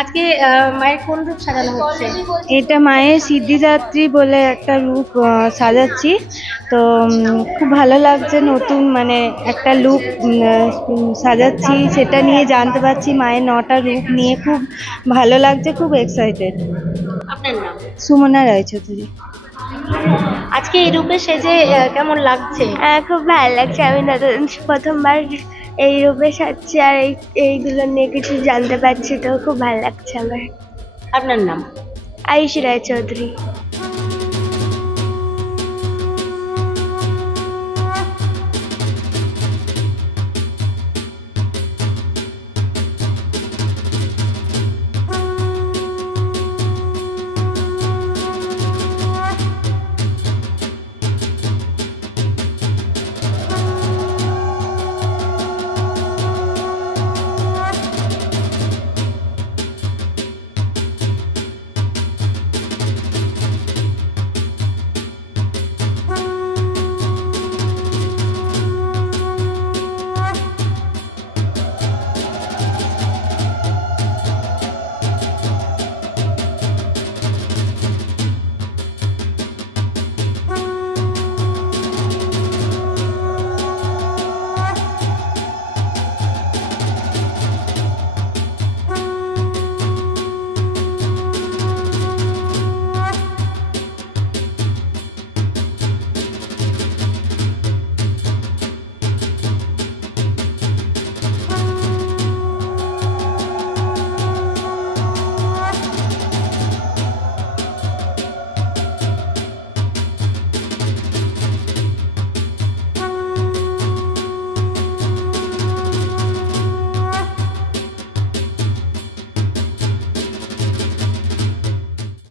আজকে মায়ের কোন রূপ সাজানো হচ্ছে? এটা মায়ের সিদ্ধিদাত্রী বলে একটা রূপ সাজাচ্ছি। তো খুব ভালো লাগছে, নতুন মানে একটা লুক সাজাচ্ছি, সেটা নিয়ে জানতে পারছি মায়ের 9টা রূপ নিয়ে। খুব ভালো লাগছে, খুব এক্সাইটেড। আপনার নাম? সুমনা রায়চৌধুরী। আজকে এই রূপে সেজে কেমন লাগছে? খুব ভালো লাগছে, আমি নতুন প্রথমবার এই রূপে সাজছি, আর এইগুলো নিয়ে কিছু জানতে পারছি, তো খুব ভালো লাগছে আমার। আপনার নাম? আয়ুষী রায়চৌধুরী।